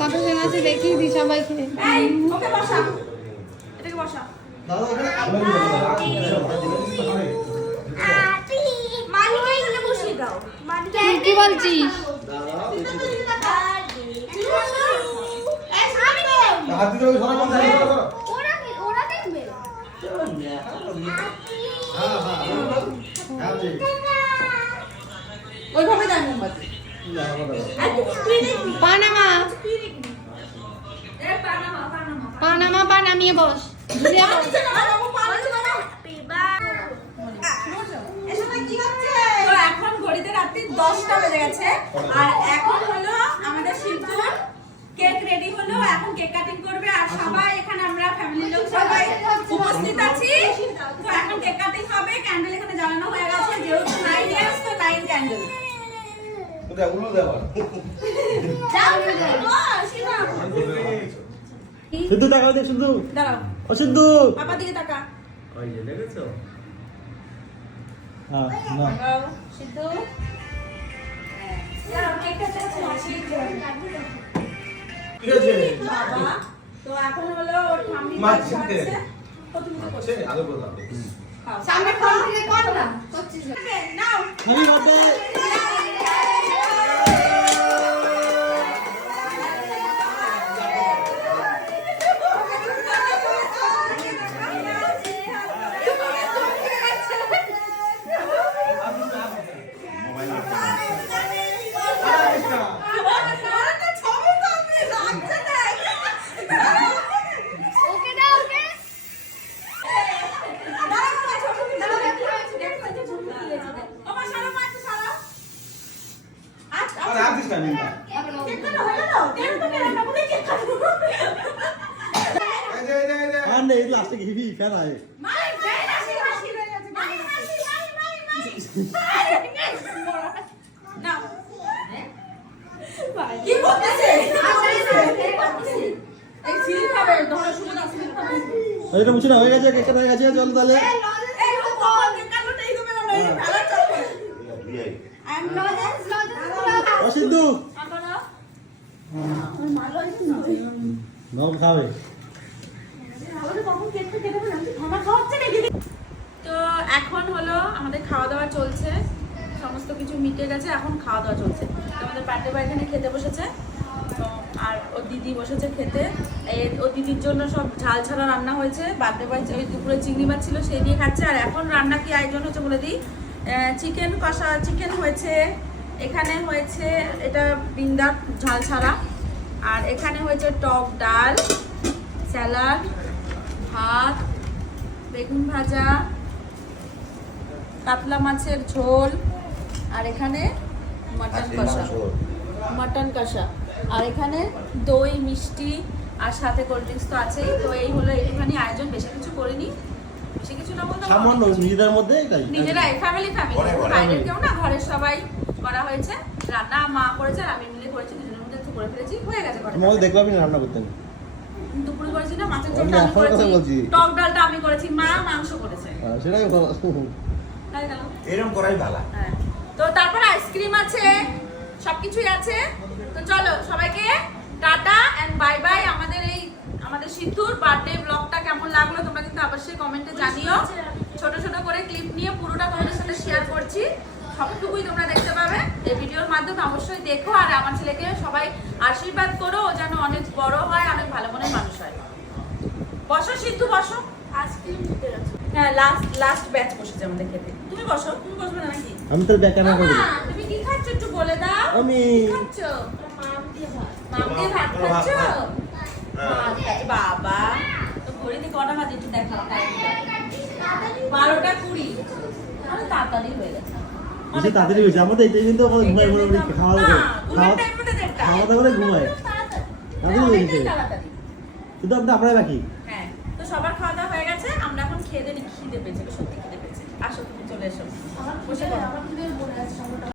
কতজন আছে দেখিয়ে দিই সবাইকে। কি বলছিস? ওইভাবে জানি মোমবাতি পানামা পানামা পা নামিয়ে বস। এখন ঘড়িতে রাত্রি 10টা বেজে গেছে আর এখন হলো আমাদের সিদ্ধুর কেক রেডি হলো। এখন কেক কাটিং করবে আর সবাই এখানে আমরা ফ্যামিলির লোক সবাই উপস্থিত আছি। তো এখন কেক কাটিং হবে। ক্যান্ডেল এখানে জ্বালানো হয়ে গেছে, যেহেতু 9 ইয়ার্স তো 9 ক্যান্ডেল। কোথায় উলো দেওয়া? সিদ্ধু তাকাও দেখ, সিদ্ধু দাঁড়াও, ও সিদ্ধু পাপা দিকে তাকা। ওই যে দেখেছো? হ্যাঁ না সিদ্ধু দাঁড়াও, কেকটা চাচ্ছি ঠিক আছে বাবা। তো এখন হলো ওর ঠাম্মি মাছ খাচ্ছে। ছিটকে। ও তুমি তো আছে আলু বলা খাও। সামনে ফোন থেকে কর না করছিস না। নাও হ্যাপি বার্থডে। ওকে দাও ওকে। আরে আদিস না নিন না। এই যে আর নেই লাস্টে গিবি ফের আয়। কি করতেছে? এই সিল খাবে, ধরো শুনে দাও সিল খাবে। এটা বুঝছ না হয়ে গেছে, কেকটা হয়ে গেছে, চল তাহলে। এই তো কখন কেক কাটোটাই তুমি না এই ফেলা চলবে। আই এম নট ও সিদ্ধু আমরা নাও খাবে। তো এখন হলো আমাদের খাওয়া দাওয়া চলছে, সমস্ত কিছু মিটে গেছে, এখন খাওয়া দাওয়া চলছে। তো আমাদের বার্থডে বয় এখানে খেতে বসেছে, তো আর ওর দিদি বসেছে খেতে। ওর দিদির জন্য সব ঝাল ছাড়া রান্না হয়েছে। বার্থডে বয় ওই দুপুরে চিংড়ি মাছ ছিল সেই দিয়ে খাচ্ছে। আর এখন রান্না কি আয়োজন হচ্ছে বলে দিই। চিকেন কষা চিকেন হয়েছে, এখানে হয়েছে এটা বিন্দার ঝাল ছাড়া, আর এখানে হয়েছে টক ডাল, স্যালাড, ভাত, বেগুন ভাজা, কাতলা মাছের ঝোল, আর এখানে মটন কষা, মটন কষা, আর এখানে দই মিষ্টি আর সাথে কোল্ড ড্রিঙ্কস তো আছেই। তো এই হলো একটুখানি আয়োজন, বেশি কিছু করিনি, বেশি কিছু না বলতে সামান্য নিজেদের মধ্যে এটাই। নিজেরাই ফ্যামিলি বাইরের কেউ না, ঘরের সবাই করা হয়েছে। রান্না মা করেছে আর আমি মিলে করেছি, দুজনের মধ্যে একটু করে ফেলেছি, হয়ে গেছে। তোমাকে দেখলাম না রান্না করতেন। দুপুরে করেছি না মাছের আমি ঝোলটা আমি আপনার কথা বলছি। করেছি, টক ডালটা আমি করেছি, মা মাংস করেছে। সেটাই ভালো। তাই গেল। এরকম করাই ভালো। হ্যাঁ। তো তারপর আইসক্রিম আছে, সবকিছুই আছে। তো চলো সবাইকে টাটা এন্ড বাই বাই। আমাদের সিদ্ধুর বার্থডে ব্লগটা কেমন লাগলো তোমরা কিন্তু অবশ্যই কমেন্টে জানিও। ছোট ছোট করে ক্লিপ নিয়ে পুরোটা তোমাদের সাথে শেয়ার করছি, সবটুকুই তোমরা দেখতে পাবে এই ভিডিওর মাধ্যমে। অবশ্যই দেখো আর আমার ছেলেকে সবাই আশীর্বাদ করো, ও যেন অনেক বড় হয়, অনেক ভালো মনের মানুষ হয়। বসো সিদ্ধু বসো। আইসক্রিম দিতে যাচ্ছি। হ্যাঁ লাস্ট ব্যাচ বসেছে আমাদের খেতে। তুমি বসো, তুমি বসবে না নাকি? আমি তোর ব্যাক ক্যামেরা করব। তুমি কি খাচ্ছ একটু বলে দাও। আমি কি খাচ্ছ? মাম দিয়ে ভাত খাচ্ছ? বাবা তো ঘড়িতে কটা বাজে একটু দেখাও। 12:20। মানে তাড়াতাড়ি হয়ে গেছে। বেশি তাড়াতাড়ি হয়েছে আমাদের, এই কিন্তু ঘুমাই খাওয়া দাওয়া খাওয়া দাওয়া করে ঘুমায়। তাড়াতাড়ি। শুধু আমরা বাকি। হ্যাঁ, তো সবার খাওয়া দাওয়া হয়ে গেছে, আমরা এখন খেয়ে খিদে পেয়েছে, সত্যি খিদে পেয়েছে। আসো তুমি চলে এসো, বসে পড়ো।